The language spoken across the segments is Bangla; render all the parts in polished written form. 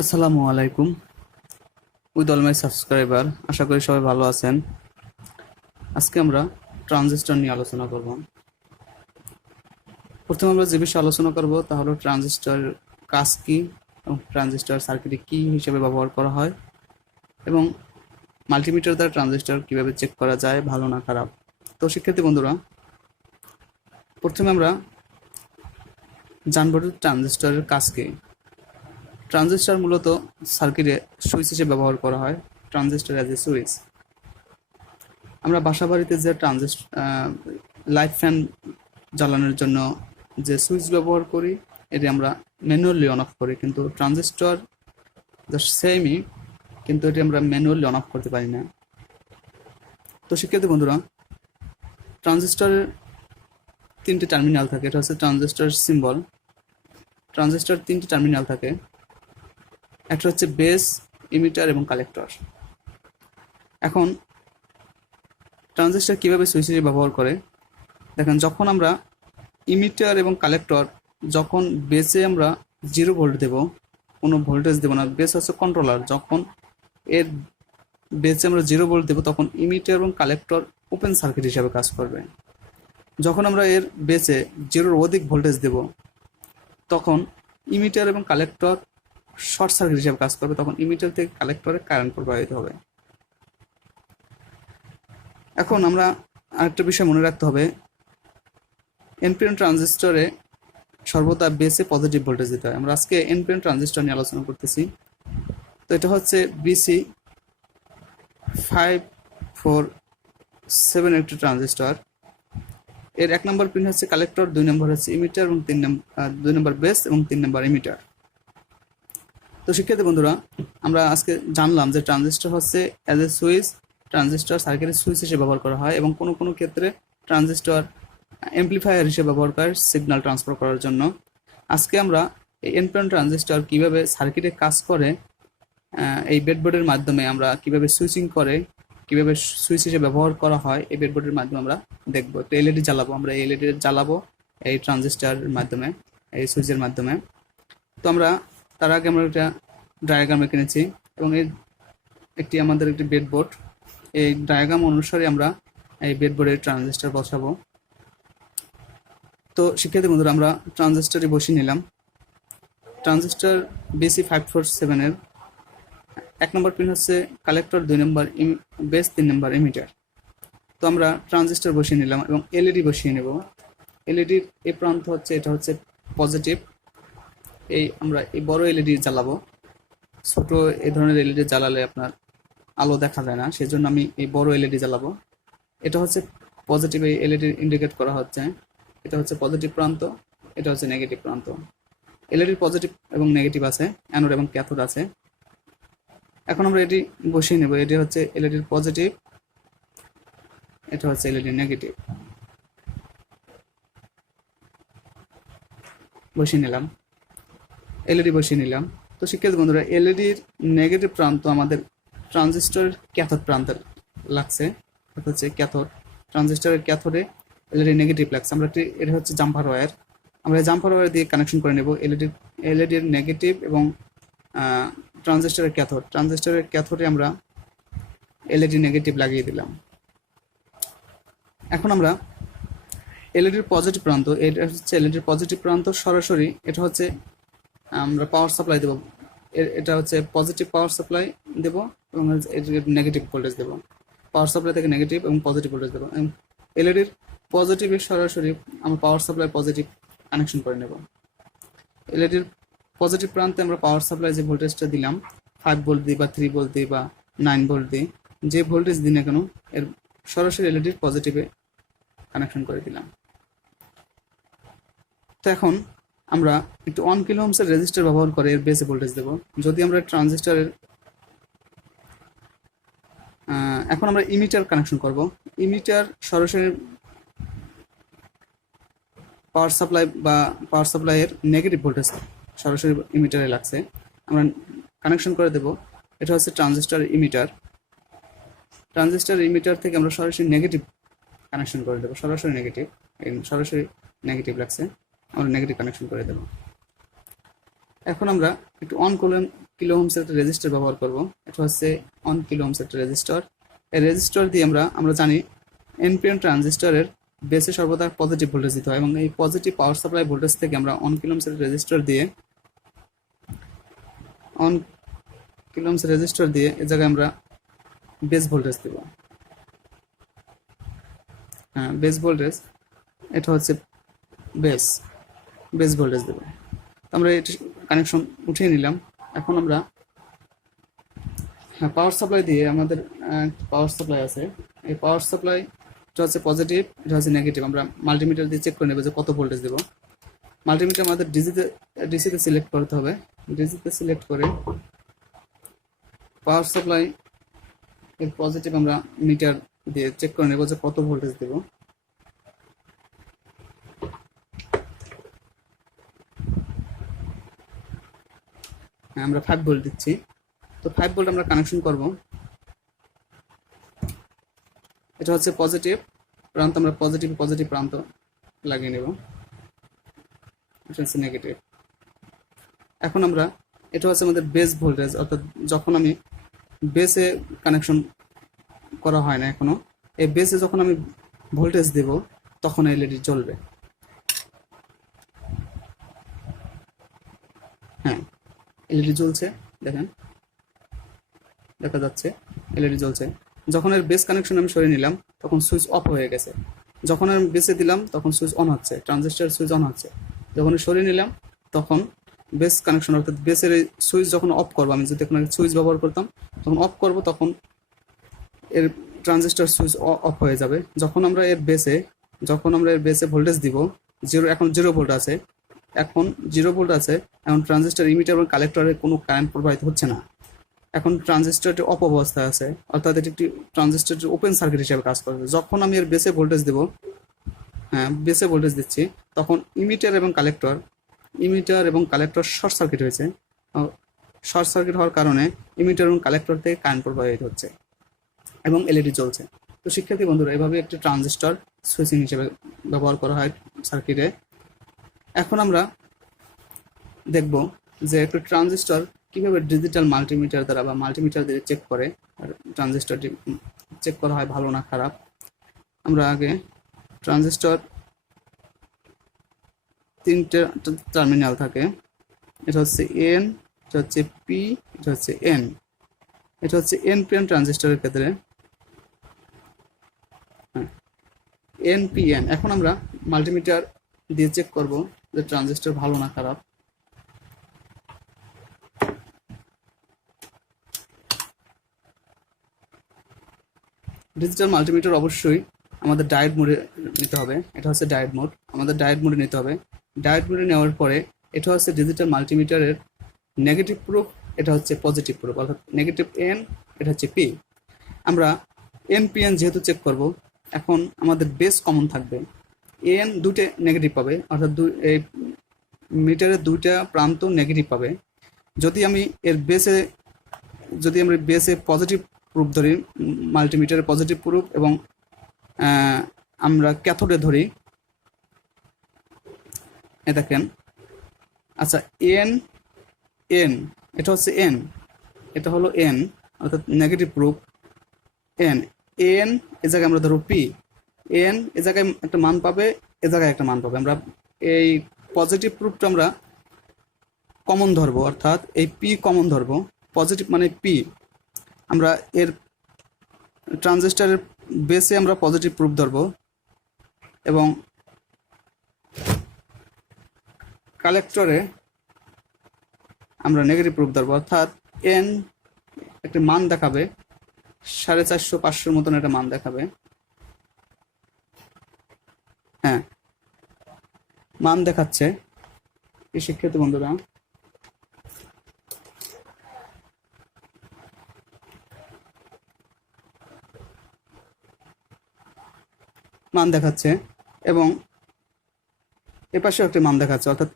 আসসালামু আলাইকুম উইথ অল মাই সাবস্ক্রাইবার। আশা করি সবাই ভালো আছেন। আজকে আমরা ট্রানজিস্টর নিয়ে আলোচনা করব। প্রথমে আমরা যে বিষয়ে আলোচনা করব তা হলো ট্রানজিস্টর কাজ কী এবং ট্রানজিস্টর সার্কিটে কী হিসেবে ব্যবহার করা হয় এবং মাল্টিমিটার দ্বারা ট্রানজিস্টর কীভাবে চেক করা যায় ভালো না খারাপ। তো শিক্ষার্থী বন্ধুরা, প্রথমে আমরা জানব ট্রানজিস্টরের কাজ কী। ট্রানজিস্টর মূলত সার্কিটে সুইচ হিসেবে ব্যবহার করা হয়। Transistor as a switch. আমরা বাসাবাড়িতে যে লাইট ফ্যান জ্বালানোর জন্য যে সুইচ ব্যবহার করি, এটি আমরা ম্যানুয়ালি অন অফ করি, কিন্তু ট্রানজিস্টর জাস্ট সেমই, কিন্তু এটি আমরা ম্যানুয়ালি অন অফ করতে পারি না। তো শিক্ষার্থী বন্ধুরা, ট্রানজিস্টরের তিনটি টার্মিনাল থাকে। এটা হচ্ছে ট্রানজিস্টর সিম্বল। ট্রানজিস্টর তিনটি টার্মিনাল থাকে। একটা হচ্ছে বেস, ইমিটার এবং কালেক্টর। এখন ট্রানজিস্টর কীভাবে সুইচ হিসেবে ব্যবহার করে দেখেন, যখন আমরা ইমিটার এবং কালেক্টর, যখন বেসে আমরা 0 ভোল্ট দেব, কোনো ভোল্টেজ দেব না, বেস হচ্ছে কন্ট্রোলার, যখন এর বেসে আমরা 0 ভোল্ট দেব তখন ইমিটার এবং কালেক্টর ওপেন সার্কিট হিসাবে কাজ করবে। যখন আমরা এর বেসে 0-র অধিক ভোল্টেজ দেব তখন ইমিটার এবং কালেক্টর শর্ট সার্কিট হিসাবে কাজ করবে, তখন ইমিটার থেকে কালেক্টরে কারেন্ট প্রবাহিত হবে। এখন আমরা আরেকটা বিষয় মনে রাখতে হবে, এনপিএন ট্রানজিস্টরে সর্বদা বেসে পজিটিভ ভোল্টেজ দিতে হয়। আমরা আজকে এনপিএন ট্রানজিস্টর নিয়ে আলোচনা করতেছি। তো এটা হচ্ছে BC 547 একটি ট্রানজিস্টর। এর 1 নম্বর পিন হচ্ছে কালেক্টর, 2 নম্বর হচ্ছে ইমিটার এবং 2 নম্বর বেস এবং 3 নম্বর ইমিটার। তো শিক্ষার্থী বন্ধুরা, আমরা আজকে জানলাম যে ট্রানজিস্টর হচ্ছে অ্যাজ এ সুইচ, ট্রানজিস্টর সার্কিটের সুইচ হিসেবে ব্যবহার করা হয় এবং কোনো কোনো ক্ষেত্রে ট্রানজিস্টর অ্যাম্প্লিফায়ার হিসেবে ব্যবহার করে সিগন্যাল ট্রান্সফার করার জন্য। আজকে আমরা এই এনপিএন ট্রানজিস্টর কিভাবে সার্কিটে কাজ করে, এই ব্রেডবোর্ডের মাধ্যমে আমরা কিভাবে সুইচিং করে, কিভাবে সুইচ হিসেবে ব্যবহার করা হয়, এই ব্রেডবোর্ডের মাধ্যমে আমরা দেখবো। একটা এলইডি জ্বালাবো, আমরা এই এলইডি জ্বালাবো এই ট্রানজিস্টরের মাধ্যমে, এই সুইচের মাধ্যমে। তো আমরা তার আগে আমরা একটা ডায়াগ্রাম এঁকে নিয়েছি এবং এই আমাদের একটি ব্রেডবোর্ড। এই ডায়াগ্রাম অনুসারে আমরা এই ব্রেডবোর্ডে ট্রানজিস্টর বসাবো। তো শিক্ষার্থী বন্ধুরা, আমরা ট্রানজিস্টরই বসিয়ে নিলাম। ট্রানজিস্টর BC 547 এর 1 নম্বর পিন হচ্ছে কালেক্টর, 2 নম্বর বেস, 3 নম্বর ইমিটার। তো আমরা ট্রানজিস্টর বসিয়ে নিলাম এবং এলইডি বসিয়ে নেব। এলইডির এই প্রান্ত হচ্ছে, এটা হচ্ছে পজিটিভ। আমরা এই বড় এলইডি জ্বালাবো। ছোট এই ধরনের এলইডি জ্বালালে আপনার আলো দেখা যায় না, সেই জন্য আমি এই বড় এলইডি জ্বালাবো। এটা হচ্ছে পজিটিভ, এই এলইডি ইন্ডিকেট করা হচ্ছে। এটা হচ্ছে পজিটিভ প্রান্ত, এটা হচ্ছে নেগেটিভ প্রান্ত। এলইডির পজিটিভ এবং নেগেটিভ আছে, অ্যানোড এবং ক্যাথোড আছে। এখন আমরা এটি বসিয়ে নেব। এটি হচ্ছে এলইডির পজিটিভ, এটা হচ্ছে এলইডির নেগেটিভ। বসিয়ে নিলাম, এলইডি বসিয়ে নিলাম। তো শিক্ষার্থী বন্ধুরা, এলইডির নেগেটিভ প্রান্ত আমাদের ট্রানজিস্টরের ক্যাথোড প্রান্তে লাগছে। এটা হচ্ছে ক্যাথোড, ট্রানজিস্টরের ক্যাথোডে এলইডি নেগেটিভ লাগছে। এটা হচ্ছে জাম্পার ওয়্যার, আমরা এই জাম্পার ওয়্যার দিয়ে কানেকশন করে নেব এলইডির নেগেটিভ এবং ট্রানজিস্টরের ক্যাথোডে আমরা এলইডি নেগেটিভ লাগিয়ে দিলাম। এখন আমরা এলইডির পজিটিভ প্রান্ত, এটা হচ্ছে এলইডির পজিটিভ প্রান্ত, সরাসরি এটা হচ্ছে আমরা পাওয়ার সাপ্লাই দেব। এটা হচ্ছে পজিটিভ পাওয়ার সাপ্লাই দেব এবং নেগেটিভ ভোল্টেজ দেব। পাওয়ার সাপ্লাই থেকে নেগেটিভ এবং পজিটিভ ভোল্টেজ দেব। এলইডির পজিটিভে সরাসরি আমরা পাওয়ার সাপ্লাই পজিটিভ কানেকশন করে নেব। এলইডির পজিটিভ প্রান্তে আমরা পাওয়ার সাপ্লাই যে ভোল্টেজটা দিলাম, 5 ভোল্ট দিই বা 3 ভোল্ট দিই বা 9 ভোল্ট দিই, যে ভোল্টেজ দিই না কেন, এর সরাসরি এলইডির পজিটিভে কানেকশন করে দিলাম। তো এখন আমরা একটু 1 কিলো ওহমসের রেজিস্টার ব্যবহার করে এর বেসে ভোল্টেজ দেব। যদি আমরা ট্রানজিস্টরের এখন আমরা ইমিটার কানেকশন করব। ইমিটার সরাসরি পাওয়ার সাপ্লাইয়ের নেগেটিভ ভোল্টেজ সরাসরি ইমিটারে লাগছে, আমরা কানেকশন করে দেব। এটা হচ্ছে ট্রানজিস্টরের ইমিটার থেকে আমরা সরাসরি নেগেটিভ কানেকশন করে দেবো। সরাসরি নেগেটিভ লাগছে, আমরা নেগেটিভ কানেকশন করে দেব। এখন আমরা একটু অন কিলো ওহমস একটা রেজিস্টার ব্যবহার করব। এটা হচ্ছে 1 কিলো ওহমস একটা রেজিস্টার। এই রেজিস্টার দিয়ে আমরা জানি এনপিএন ট্রানজিস্টরের বেসে সর্বদা পজিটিভ ভোল্টেজ দিতে হয় এবং এই পজিটিভ পাওয়ার সাপ্লাই ভোল্টেজ থেকে আমরা 1 কিলো ওহমস রেজিস্টার দিয়ে 1 কিলো ওহমস রেজিস্টার দিয়ে এই জায়গায় আমরা বেস ভোল্টেজ দেব। হ্যাঁ, বেস ভোল্টেজ, এটা হচ্ছে বেস ভোল্টেজ দেব। আমরা এটা কানেকশন উঠিয়ে নিলাম। এখন আমরা পাওয়ার সাপ্লাই দিয়ে আমাদের পাওয়ার সাপ্লাই আছে, এই পাওয়ার সাপ্লাই এটা হচ্ছে পজিটিভ, এটা হচ্ছে নেগেটিভ। আমরা মাল্টিমিটার দিয়ে চেক করে নেব যে কত ভোল্টেজ দেব। মাল্টিমিটার আমাদের ডিসিতে সিলেক্ট করতে হবে। ডিসিতে সিলেক্ট করে পাওয়ার সাপ্লাই এর পজিটিভ আমরা মিটার দিয়ে চেক করে নেব যে কত ভোল্টেজ দেব। আমরা 5 ভোল্ট দিচ্ছি। তো 5 ভোল্ট আমরা কানেকশন করব। এটা হচ্ছে পজিটিভ প্রান্ত, আমরা পজিটিভ প্রান্ত লাগিয়ে নেব। এটা হচ্ছে নেগেটিভ। এখন আমরা, এটা হচ্ছে আমাদের বেস ভোল্টেজ, অর্থাৎ যখন আমি বেসে কানেকশন করা হয় না এখনো, এই বেসে যখন আমি ভোল্টেজ দেব তখন এলইডি জ্বলবে। হ্যাঁ, এলইডি জ্বলছে, দেখেন দেখা যাচ্ছে এলইডি জ্বলছে। যখন এর বেস কানেকশন আমি সরিয়ে নিলাম তখন সুইচ অফ হয়ে গেছে। যখন আমি বেসে দিলাম তখন সুইচ অন হচ্ছে, ট্রানজিস্টর সুইচ অন হচ্ছে। যখন সরিয়ে নিলাম তখন বেস কানেকশন, অর্থাৎ বেসের এই সুইচ যখন অফ করবো, আমি যদি কোনো সুইচ ব্যবহার করতাম তখন অফ করব, তখন এর ট্রানজিস্টর সুইচ অফ হয়ে যাবে। যখন আমরা এর বেসে ভোল্টেজ দিব এখন 0 ভোল্ট আছে, এখন ট্রানজিস্টর ইমিটার এবং কালেক্টরে কোনো কারেন্ট প্রবাহিত হচ্ছে না। এখন ট্রানজিস্টরটি অফ অবস্থায় আছে, অর্থাৎ এটি একটি ট্রানজিস্টরটি ওপেন সার্কিট হিসেবে কাজ করবে। যখন আমি এর বেসে ভোল্টেজ দেব, বেসে ভোল্টেজ দিচ্ছি, তখন ইমিটার এবং কালেক্টর শর্ট সার্কিট হয়েছে। শর্ট সার্কিট হওয়ার কারণে ইমিটার এবং কালেক্টর থেকে কারেন্ট প্রবাহিত হচ্ছে এবং এলইডি জ্বলছে। তো শিক্ষার্থী বন্ধুরা, এভাবে একটি ট্রানজিস্টর সুইচিং হিসেবে ব্যবহার করা হয় সার্কিটে। এখন আমরা দেখব যে একটি ট্রানজিস্টর কীভাবে ডিজিটাল মাল্টিমিটার দ্বারা বা মাল্টিমিটার দিয়ে চেক করে আর ট্রানজিস্টরটি চেক করা হয় ভালো না খারাপ। আমরা আগে ট্রানজিস্টর 3টে টার্মিনাল থাকে, এটা হচ্ছে এন, এটা হচ্ছে পি, এটা হচ্ছে এন। এটা হচ্ছে এনপিএন ট্রানজিস্টরের ক্ষেত্রে এনপিএন। এখন আমরা মাল্টিমিটার দিয়ে চেক করব যে ট্রানজিস্টর ভালো না খারাপ। ডিজিটাল মাল্টিমিটার অবশ্যই আমাদের ডায়োড মোডে নিতে হবে। এটা হচ্ছে ডায়োড মোড, আমাদের ডায়োড মোডে নিতে হবে। ডায়োড মোডে নেওয়ার পরে এটা হচ্ছে ডিজিটাল মাল্টিমিটারের নেগেটিভ প্রুফ, এটা হচ্ছে পজিটিভ প্রুফ, অর্থাৎ নেগেটিভ এন, এটা হচ্ছে পি। আমরা এনপিএন যেহেতু চেক করব, এখন আমাদের বেস কমন থাকবে। এন দুটো নেগেটিভ পাবে, অর্থাৎ এই মিটারের 2টা প্রান্ত নেগেটিভ পাবে। যদি আমরা বেসে পজিটিভ প্রুফ ধরি, মাল্টিমিটারের পজিটিভ প্রুফ, এবং আমরা ক্যাথোডে ধরি, এ দেখেন। আচ্ছা, এন এটা হচ্ছে এন, এটা হলো এন, অর্থাৎ নেগেটিভ প্রুফ এন। এ জায়গায় আমরা ধরো পি। এন এ জায়গায় একটা মান পাবে, এ জায়গায় একটা মান পাবে। আমরা এই পজিটিভ প্রুফটা আমরা কমন ধরবো, অর্থাৎ এই পি কমন ধরবো। পজিটিভ মানে পি। আমরা এর ট্রানজিস্টরের বেসে আমরা পজিটিভ প্রুফ ধরবো এবং কালেক্টরে আমরা নেগেটিভ প্রুফ ধরবো, অর্থাৎ এন একটা মান দেখাবে 450-500 মতন একটা মান দেখাবে। হ্যাঁ, মান দেখাচ্ছে। এই শিক্ষার্থী বন্ধুরা, মান দেখাচ্ছে এবং এপাশেও একটা মান দেখাচ্ছে, অর্থাৎ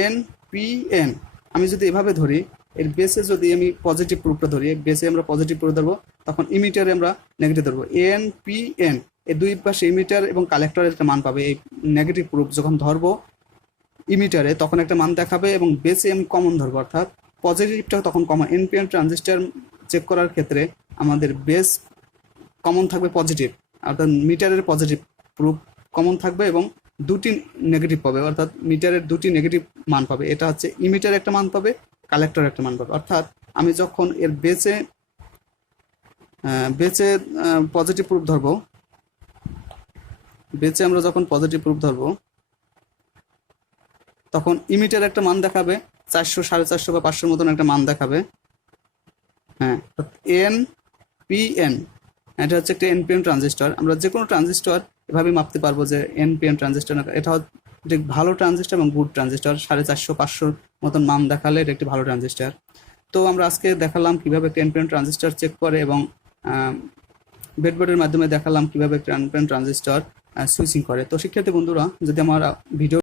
এন পি এন। আমি যদি এভাবে ধরি, এর বেসে যদি আমি পজিটিভ প্রুফটা ধরি, বেসে আমরা পজিটিভ প্রুফ ধরবো, তখন ইমিটারে আমরা নেগেটিভ ধরবো। এন পি এন, এই দুই পাশে ইমিটার এবং কালেক্টরের একটা মান পাবে। এই নেগেটিভ প্রুফ যখন ধরবো ইমিটারে তখন একটা মান দেখাবে এবং বেসে আমি কমন ধরবো, অর্থাৎ পজিটিভটা তখন কমন। এনপিএন ট্রানজিস্টর চেক করার ক্ষেত্রে আমাদের বেস কমন থাকবে পজিটিভ, অর্থাৎ মিটারের পজিটিভ প্রুফ কমন থাকবে এবং দুটি নেগেটিভ পাবে, অর্থাৎ মিটারের দুটি নেগেটিভ মান পাবে। এটা হচ্ছে ইমিটার একটা মান পাবে, কালেক্টর একটা মান পাবে। অর্থাৎ আমি যখন এর বেচে পজিটিভ প্রুফ ধরবো, বেচে আমরা যখন পজিটিভ প্রুফ ধরবো তখন ইমিটার একটা মান দেখাবে 400, 450 বা 500 মতন একটা মান দেখাবে। হ্যাঁ, এন পি এন, এটা হচ্ছে একটা এনপিএন ট্রানজিস্টর। আমরা যে কোনো ট্রানজিস্টর এভাবে মাপতে পারবো যে এনপিএন ট্রানজিস্টর, এটা হচ্ছে ভালো ট্রানজিস্টর এবং গুড ট্রানজিস্টর। 450, 500 মতন মান দেখালে এটা একটি ভালো ট্রানজিস্টর। তো আমরা আজকে দেখালাম কিভাবে একটা এনপিএন ট্রানজিস্টর চেক করে এবং ব্রেডবোর্ডের মাধ্যমে দেখালাম কিভাবে একটা এনপিএন ট্রানজিস্টর সুইচিং করে। তো শিক্ষার্থী বন্ধুরা, যদি আমার ভিডিও